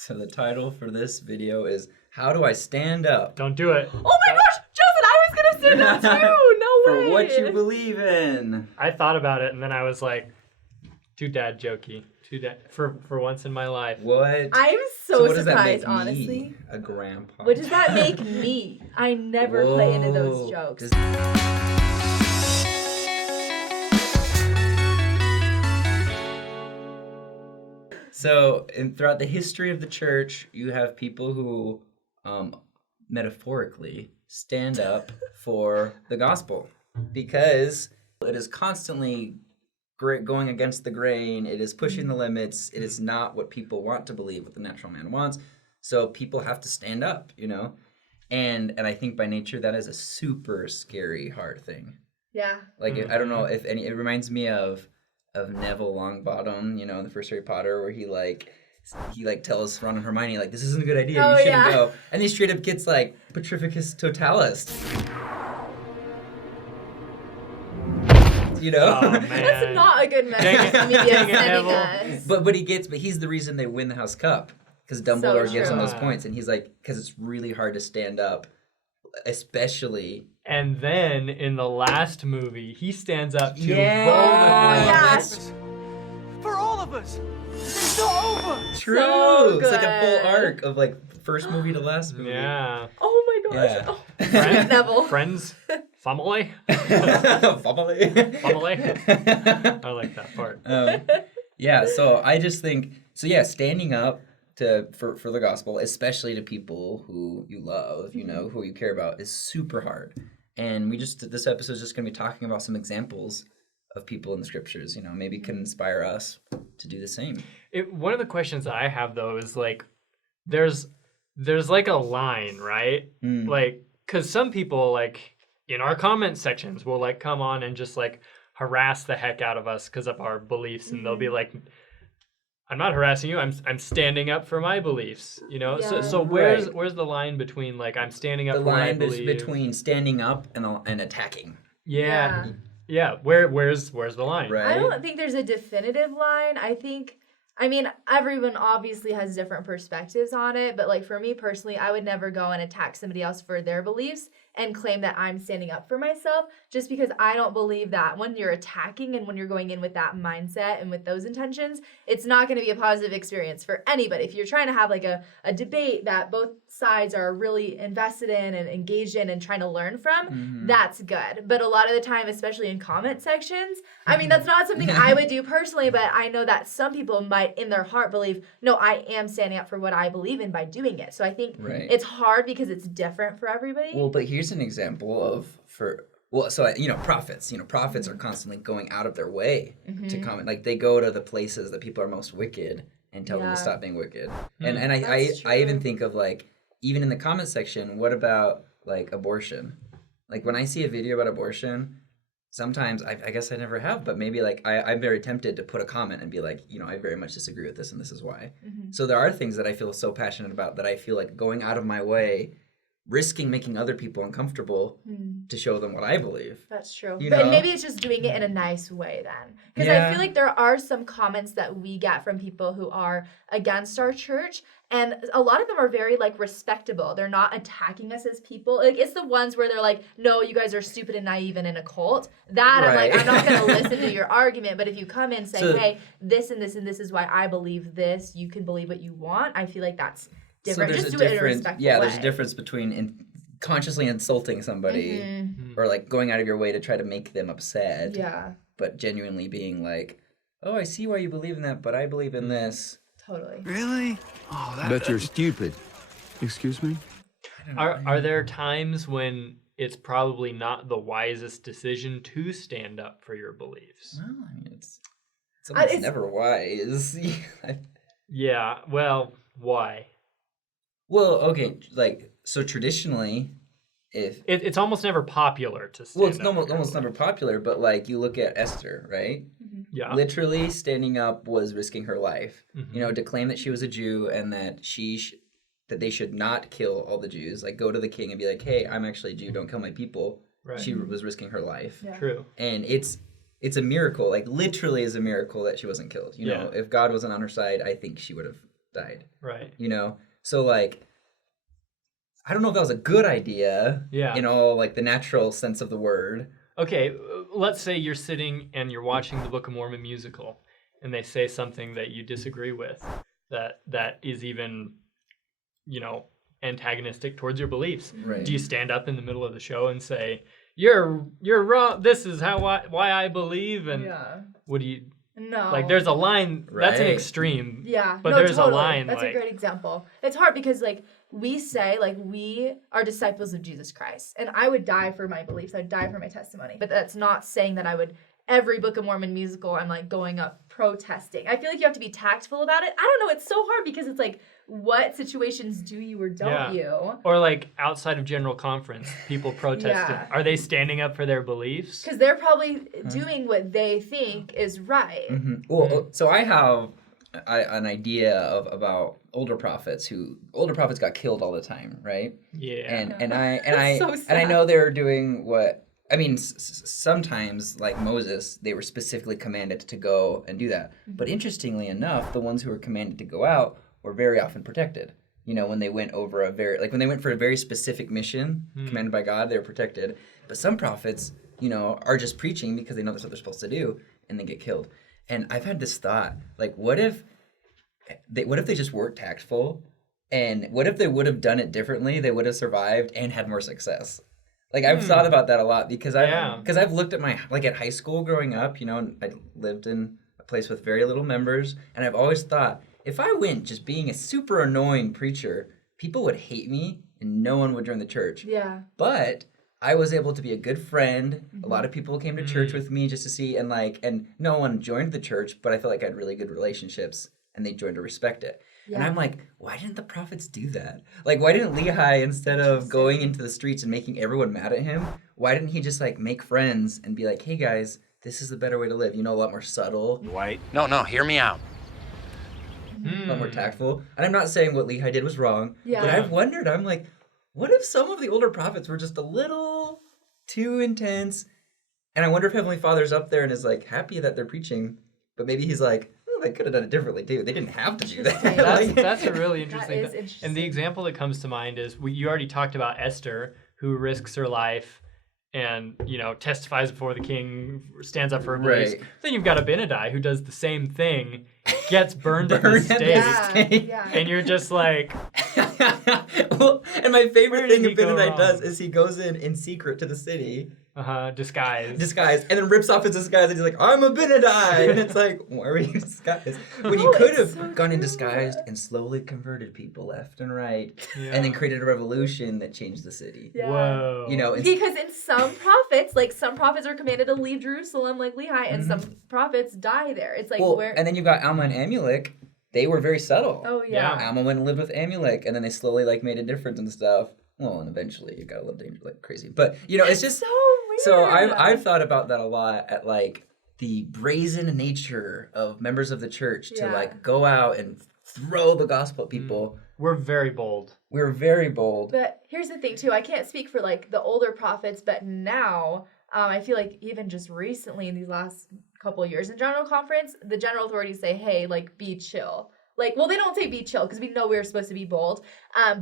So the title for this video is How Do I Stand Up? Don't do it. Oh my gosh, Justin, I was gonna stand up too. No way. For what you believe in. I thought about it and then I was like, too dad jokey. For once in my life. What? I'm so what does that surprised, make me? honestly. A grandpa. What does that make me? I never play into those jokes. So, throughout the history of the church, you have people who, metaphorically, stand up for the gospel because it is constantly going against the grain. It is pushing the limits. It is not what people want to believe, what the natural man wants. So people have to stand up, you know? And I think by nature, that is a super scary, hard thing. Yeah. Like, I don't know if any, it reminds me of Neville Longbottom, you know, in the first Harry Potter, where he tells Ron and Hermione, like, this isn't a good idea, you shouldn't go. And he straight up gets, like, Petrificus Totalis. You know? Oh, man. That's not a good message to be sending us. But he's the reason they win the House Cup. Because Dumbledore gives him those points, and he's like, because it's really hard to stand up, especially... And then, in the last movie, he stands up to Voldemort. For all of us! It's not over! True! So it's like a full good. arc of, like, first movie to last movie. Yeah. Oh my gosh. Yeah. Oh. Neville. Friends? Family? Family. Family? I like that part. Yeah, so I just think, standing up for the gospel, especially to people who you love, you know, who you care about, is super hard. And this episode is just going to be talking about some examples of people in the scriptures, you know, maybe can inspire us to do the same. One of the questions I have, though, is, like, there's like a line, right? Like, because some people, like, in our comment sections will, like, come on and just, like, harass the heck out of us because of our beliefs, and they'll be like, I'm not harassing you. I'm standing up for my beliefs. You know. Yeah. So where's the line between, like, I'm standing up for what I believe? The line is between standing up and attacking. Yeah. Where's the line? Right. I don't think there's a definitive line. I mean, everyone obviously has different perspectives on it, but, like, for me personally, I would never go and attack somebody else for their beliefs and claim that I'm standing up for myself, just because I don't believe that when you're attacking and when you're going in with that mindset and with those intentions, it's not going to be a positive experience for anybody. If you're trying to have, like, a debate that both sides are really invested in and engaged in and trying to learn from, that's good. But a lot of the time, especially in comment sections, I mean, that's not something I would do personally, but I know that some people might in their heart believe, no, I am standing up for what I believe in by doing it. So I think it's hard because it's different for everybody. Well, but here's an example of prophets. You know, prophets are constantly going out of their way to comment. Like, they go to the places that people are most wicked and tell them to stop being wicked. And I even think of, like, even in the comment section, what about, like, abortion? Like, when I see a video about abortion, sometimes, I guess I never have, but maybe, like, I'm very tempted to put a comment and be like, you know, I very much disagree with this and this is why. So there are things that I feel so passionate about that I feel like going out of my way, risking making other people uncomfortable to show them what I believe. That's true. You But know? maybe it's just doing it in a nice way then. Because I feel like there are some comments that we get from people who are against our church, and a lot of them are very, like, respectable. They're not attacking us as people. Like, it's the ones where they're like, no, you guys are stupid and naive and in a cult. That I'm like, I'm not going to listen to your argument. But if you come in and say, hey, this and this and this is why I believe this, you can believe what you want, I feel like that's different. So just do it in a respectful way. there's a difference between consciously insulting somebody or, like, going out of your way to try to make them upset. Yeah. But genuinely being like, oh, I see why you believe in that, but I believe in this. Totally. Really? Oh, Bet you're stupid. Excuse me? Are there times when it's probably not the wisest decision to stand up for your beliefs? Well, I mean, it's almost it's never wise. Yeah, well, why? Well, okay, like, so traditionally, if... It's almost never popular to stand up. Well, it's almost never popular, but, like, you look at Esther, right? Yeah. Literally, standing up was risking her life. You know, to claim that she was a Jew and that that they should not kill all the Jews. Like, go to the king and be like, hey, I'm actually a Jew, don't kill my people. Right. She was risking her life. Yeah. True. And it's a miracle, like, literally is a miracle that she wasn't killed. You know, if God wasn't on her side, I think she would have died. Right. You know? So, like, I don't know if that was a good idea in all, like, the natural sense of the word. Okay, let's say you're sitting and you're watching the Book of Mormon musical, and they say something that you disagree with, that is even, you know, antagonistic towards your beliefs. Right. Do you stand up in the middle of the show and say, you're wrong, this is why I believe, and what do you... No. Like, there's a line, that's an Right. extreme. Yeah. But no, there's totally. a line, That's like... a great example. It's hard because, like, we say, like, we are disciples of Jesus Christ. And I would die for my beliefs. I'd die for my testimony. But that's not saying that I would... Every Book of Mormon musical, I'm, like, going up protesting. I feel like you have to be tactful about it. I don't know. It's so hard because it's, like, what situations do you or don't you? Or, like, outside of General Conference, people protesting. Yeah. Are they standing up for their beliefs? Because they're probably doing what they think is right. Mm-hmm. Well, so I have an idea about older prophets got killed all the time, right? Yeah. And I So and I know they're doing what I mean. Sometimes, like Moses, they were specifically commanded to go and do that. But interestingly enough, the ones who were commanded to go out were very often protected. You know, when they went over when they went for a very specific mission commanded by God, they were protected. But some prophets, you know, are just preaching because they know that's what they're supposed to do, and they get killed. And I've had this thought, like, what if they just weren't tactful? And what if they would have done it differently? They would have survived and had more success. Like, I've thought about that a lot because I've looked at at high school growing up, you know, and I lived in a place with very little members, and I've always thought, if I went just being a super annoying preacher, people would hate me and no one would join the church. Yeah. But I was able to be a good friend. A lot of people came to church with me just to see, and no one joined the church, but I felt like I had really good relationships and they joined to respect it. Yeah. And I'm like, why didn't the prophets do that? Like, why didn't Lehi, instead of going into the streets and making everyone mad at him, why didn't he just like make friends and be like, hey guys, this is the better way to live? You know, a lot more subtle. Dwight. No, hear me out. A lot more tactful. And I'm not saying what Lehi did was wrong, but I've wondered, I'm like, what if some of the older prophets were just a little too intense? And I wonder if Heavenly Father's up there and is like happy that they're preaching, but maybe he's like, oh, they could have done it differently too. They didn't have to do that. That's a really interesting That is thing. interesting. And the example that comes to mind is you already talked about Esther, who risks her life and, you know, testifies before the king, stands up for her beliefs. Right. Then you've got Abinadi, who does the same thing, gets burned at the stake. And you're just like... Well, and my favorite thing he go Abinadi wrong? does is he goes in secret to the city. Disguise. And then rips off his disguise and he's like, I'm Abinadi! And it's like, why were you disguised? When you could have gone in disguised and slowly converted people left and right, and then created a revolution that changed the city. Yeah. Whoa. You know, Because in some prophets, like some prophets are commanded to leave Jerusalem, like Lehi, and some prophets die there. It's like and then you've got Alma and Amulek. They were very subtle. Oh yeah. Alma went and lived with Amulek, and then they slowly like made a difference and stuff. Well, and eventually you gotta love danger like crazy. But you know, it's just so weird. So I've thought about that a lot at like the brazen nature of members of the church to like go out and throw the gospel at people. We're very bold. We're very bold. But here's the thing too. I can't speak for like the older prophets, but now I feel like even just recently in these last couple of years in General Conference, the general authorities say, hey, like be chill. Like, well, they don't say be chill because we know we're supposed to be bold,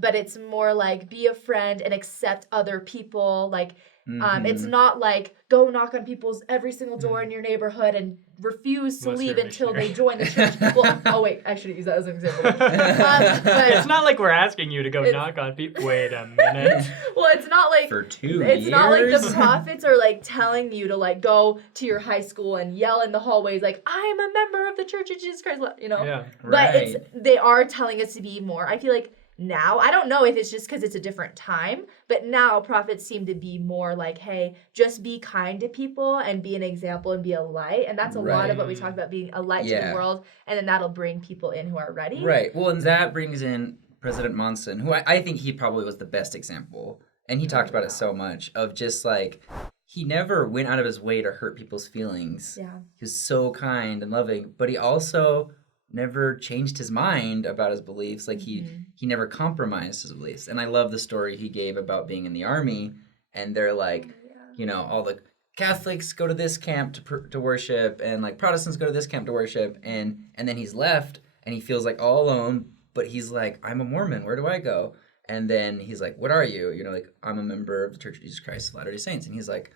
but it's more like be a friend and accept other people. Like, it's not like go knock on every single door in your neighborhood and refuse to leave until they join the church. Well, oh wait, I shouldn't use that as an example. But it's not like we're asking you to go knock on people. Wait a minute. Well, it's not like for 2 it's years. not like the prophets are like telling you to like go to your high school and yell in the hallways like I'm a member of the Church of Jesus Christ, you know. Yeah. But they are telling us to be more. I feel like now, I don't know if it's just because it's a different time, but now prophets seem to be more like, hey, just be kind to people and be an example and be a light. And that's a lot of what we talk about, being a light to the world. And then that'll bring people in who are ready. Right. Well, and that brings in President Monson, who I think he probably was the best example. And he talked about it so much of just like, he never went out of his way to hurt people's feelings. Yeah. He was so kind and loving, but he also never changed his mind about his beliefs. Like he never compromised his beliefs. And I love the story he gave about being in the army, and they're like, you know, all the Catholics go to this camp to worship, and like Protestants go to this camp to worship, and then he's left and he feels like all alone but he's like, I'm a Mormon. Where do I go? And then he's like, what are you? You know, like, I'm a member of the Church of Jesus Christ of Latter-day Saints. And he's like,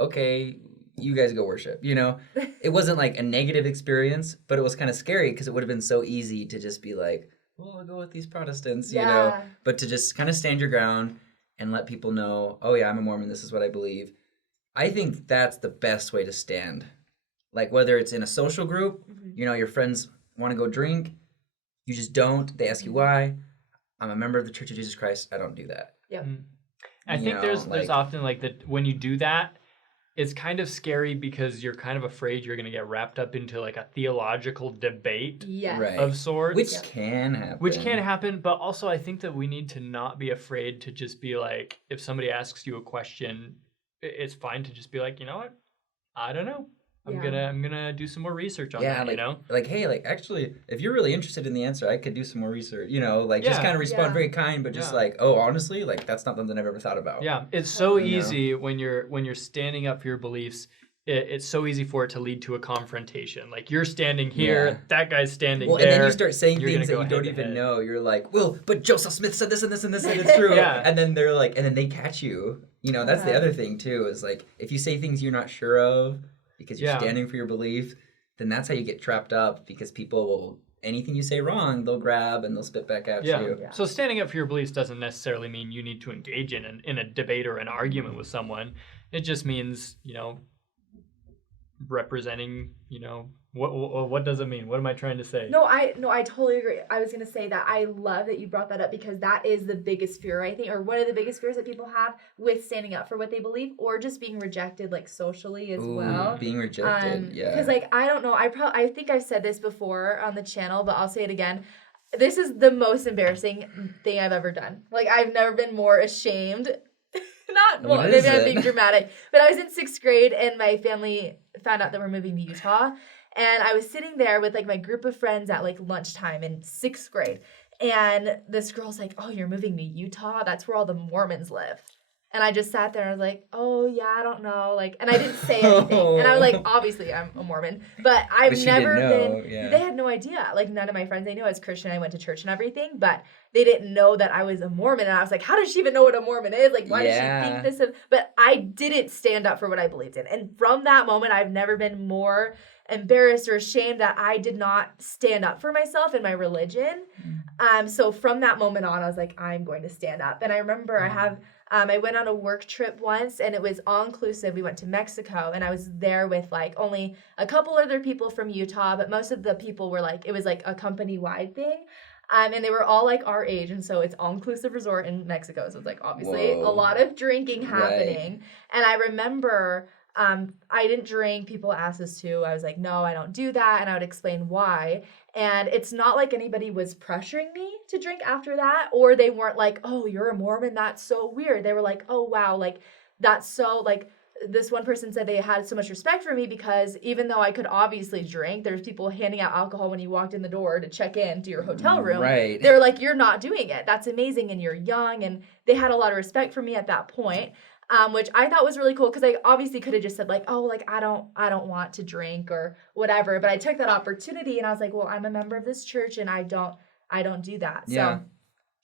okay, you guys go worship, you know? It wasn't like a negative experience, but it was kind of scary because it would have been so easy to just be like, well, I'll go with these Protestants, you know? But to just kind of stand your ground and let people know, oh yeah, I'm a Mormon, this is what I believe. I think that's the best way to stand. Like, whether it's in a social group, you know, your friends want to go drink, you just don't. They ask you why. I'm a member of the Church of Jesus Christ. I don't do that. Yep. I think there's often like that when you do that, it's kind of scary because you're kind of afraid you're going to get wrapped up into like a theological debate of sorts. Which can happen. Which can happen, but also I think that we need to not be afraid to just be like, if somebody asks you a question, it's fine to just be like, you know what? I don't know. I'm gonna do some more research on that, like, you know? Like, hey, like, actually, if you're really interested in the answer, I could do some more research, you know? Like, just kind of respond very kind, but just like, oh, honestly, like, that's not something I've ever thought about. Yeah, it's so easy when you're standing up for your beliefs. It's so easy for it to lead to a confrontation. Like, you're standing here, that guy's standing there. And then you start saying things that you don't even know. You're like, well, but Joseph Smith said this and this and this, and it's true. And then they're like, and then they catch you. You know, that's the other thing, too, is like, if you say things you're not sure of, because you're standing for your belief, then that's how you get trapped up, because people will, anything you say wrong, they'll grab and they'll spit back at you. So standing up for your beliefs doesn't necessarily mean you need to engage in a debate or an argument with someone. It just means, you know, representing, you know, what does it mean? What am I trying to say? No, I totally agree. I was going to say that I love that you brought that up, because that is the biggest fear, I think, or one of the biggest fears that people have with standing up for what they believe, or just being rejected, like, socially as well. Being rejected, Because, like, I don't know, I think I've said this before on the channel, but I'll say it again. This is the most embarrassing thing I've ever done. Like, I've never been more ashamed. Maybe I'm being dramatic, but I was in 6th grade and my family found out that we're moving to Utah. And I was sitting there with, like, my group of friends at, like, lunchtime in 6th grade. And this girl's like, oh, you're moving to Utah? That's where all the Mormons live. And I just sat there and I was like, oh, yeah, I don't know. Like, and I didn't say anything. And I was like, obviously, I'm a Mormon. But I've never been, they had no idea. Like, none of my friends, they knew I was Christian. I went to church and everything. But they didn't know that I was a Mormon. And I was like, how does she even know what a Mormon is? Like, why does she think this of? But I didn't stand up for what I believed in. And from that moment, I've never been more embarrassed or ashamed that I did not stand up for myself and my religion. So from that moment on, I was like, I'm going to stand up. And I remember I went on a work trip once, and it was all-inclusive. We went to Mexico, and I was there with, like, only a couple other people from Utah, but most of the people were, like, it was, like, a company-wide thing. And they were all, like, our age, and so it's all-inclusive resort in Mexico. So it's, like, obviously a lot of drinking happening. And I remember I didn't drink. People asked us to. I was like, no, I don't do that. And I would explain why. And it's not like anybody was pressuring me to drink after that, or they weren't like, oh, you're a Mormon? That's so weird. They were like, oh, wow, like, that's so, like, this one person said they had so much respect for me because even though I could obviously drink, there's people handing out alcohol when you walked in the door to check in to your hotel room. Right. They're like, you're not doing it. That's amazing, and you're young. And they had a lot of respect for me at that point. Which I thought was really cool, because I obviously could have just said, like, oh, like, I don't want to drink or whatever. But I took that opportunity and I was like, well, I'm a member of this church and I don't do that. So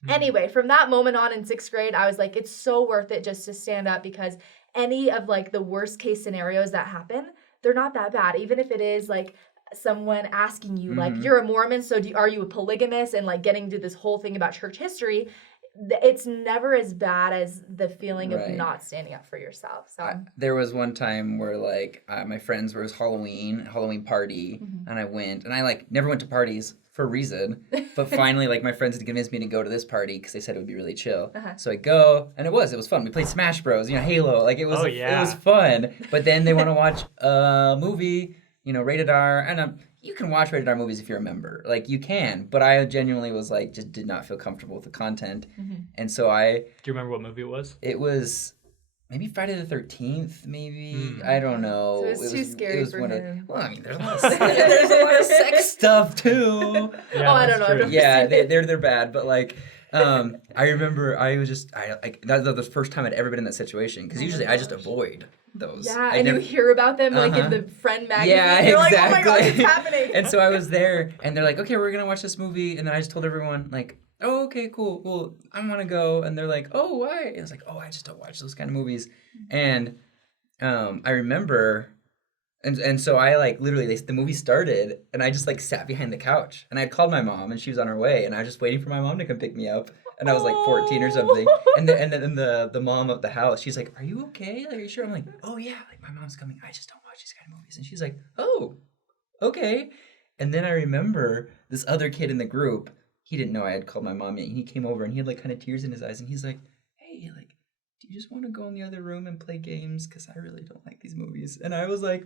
anyway, from that moment on in 6th grade, I was like, it's so worth it just to stand up, because any of, like, the worst case scenarios that happen, they're not that bad. Even if it is, like, someone asking you, like, you're a Mormon, so are you a polygamist, and, like, getting to this whole thing about church history, it's never as bad as the feeling of not standing up for yourself. So there was one time where, like, my friends were, it was Halloween party, and I went, and I, like, never went to parties for a reason, but finally, like, my friends had convinced me to go to this party because they said it would be really chill. So I go, and it was fun. We played Smash Bros, you know, Halo, like, it was it was fun. But then they want to watch a movie, you know, rated R, and you can watch rated R movies if you're a member. Like, you can, but I genuinely was, like, just did not feel comfortable with the content. And so Do you remember what movie it was? It was, maybe Friday the 13th, maybe. I don't know. So it was too scary for him. Well, I mean, there's a lot of sex stuff too. Yeah, I don't know. Yeah, they're bad, but like, I remember that was the first time I'd ever been in that situation, because usually I just avoid those. Yeah, and you hear about them like in the Friend magazine. Yeah, You're exactly. like, oh my God, it's happening. And so I was there, and they're like, okay, we're gonna watch this movie, and then I just told everyone like, oh, okay, cool. Well, I want to go, and they're like, oh, why? And I was like, oh, I just don't watch those kind of movies, and I remember. And so I like literally the movie started and I just like sat behind the couch and I had called my mom and she was on her way and I was just waiting for my mom to come pick me up, and I was like 14 or something, and then the mom of the house, she's like, are you okay? Like, are you sure? I'm like, oh yeah, like my mom's coming. I just don't watch these kind of movies. And she's like, oh, okay. And then I remember this other kid in the group, he didn't know I had called my mom yet, and he came over and he had like kind of tears in his eyes and he's like, hey, like, do you just want to go in the other room and play games? Because I really don't like these movies. And I was like,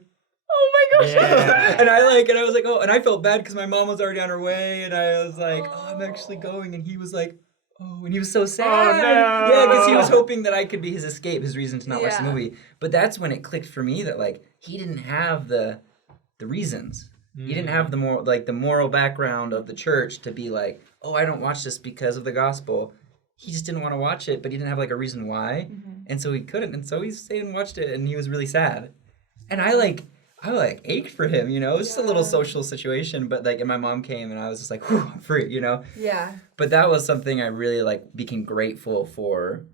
oh my gosh. Yeah. and I was like, oh, and I felt bad because my mom was already on her way, and I was like, oh, I'm actually going. And he was like, oh, and he was so sad. Oh, no. Yeah, because he was hoping that I could be his escape, his reason to not watch the movie. But that's when it clicked for me that like he didn't have the reasons. He didn't have the moral background of the church to be like, oh, I don't watch this because of the gospel. He just didn't want to watch it, but he didn't have like a reason why, and so he couldn't. And so he stayed and watched it, and he was really sad. And I ached for him, you know. It was just a little social situation, but like, and my mom came, and I was just like, whew, I'm free, you know. Yeah. But that was something I really like became grateful for.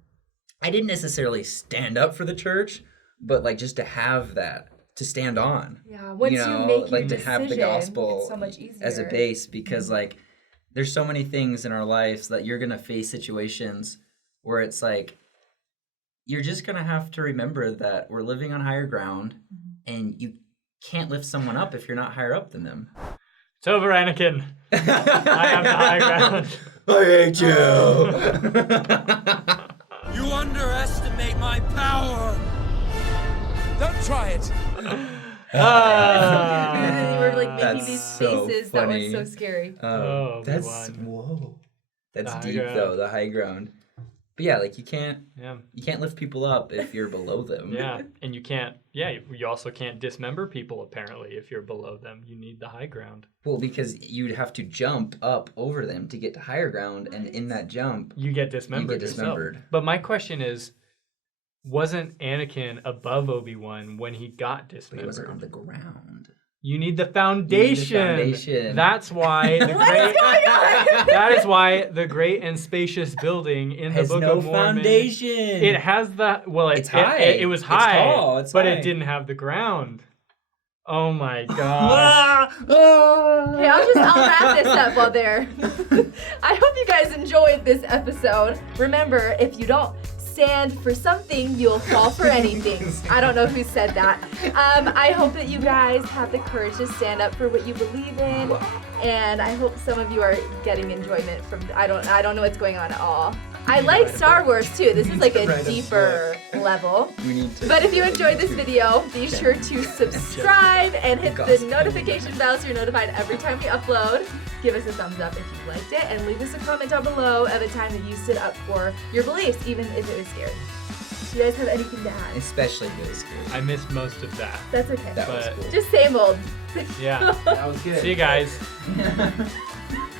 I didn't necessarily stand up for the church, but like just to have that to stand on. Yeah. Once you make your like decision, to have the gospel it's so much easier as a base, because like there's so many things in our lives that you're gonna face situations where it's like you're just gonna have to remember that we're living on higher ground, and you can't lift someone up if you're not higher up than them. It's over, Anakin. I have the high ground. I hate you. You underestimate my power. Don't try it. You were like making That's these so faces funny. that were so scary. That's Obi-Wan. That's The high deep ground. though, the high ground. But yeah, like you can't Yeah. lift people up if you're below them. Yeah, and you also can't dismember people apparently if you're below them. You need the high ground. Well, because you'd have to jump up over them to get to higher ground, and in that jump, You get dismembered. dismembered. Yourself. But my question is, wasn't Anakin above Obi-Wan when he got he wasn't on dismembered? the ground. You need the foundation. foundation. That's why the great. That is why the great and spacious building in the Has Book no of Mormon. foundation. It has the It's high. It was It's high, tall. It's but high. it didn't have the ground. Oh my god! Okay, I'll wrap this up while there. I hope you guys enjoyed this episode. Remember, if you don't stand for something, you'll fall for anything. I don't know who said that. I hope that you guys have the courage to stand up for what you believe in, and I hope some of you are getting enjoyment from. I don't know what's going on at all. I like Star Wars too. This is like a deeper level. But if you enjoyed this video, be sure to subscribe and hit the notification bell so you're notified every time we upload. Give us a thumbs up if you liked it, and leave us a comment down below of a time that you stood up for your beliefs, even if it was scary. Do you guys have anything to add? Especially really scary. I missed most of that. That's okay. That was But- cool. Just same old. Yeah. That was good. See you guys.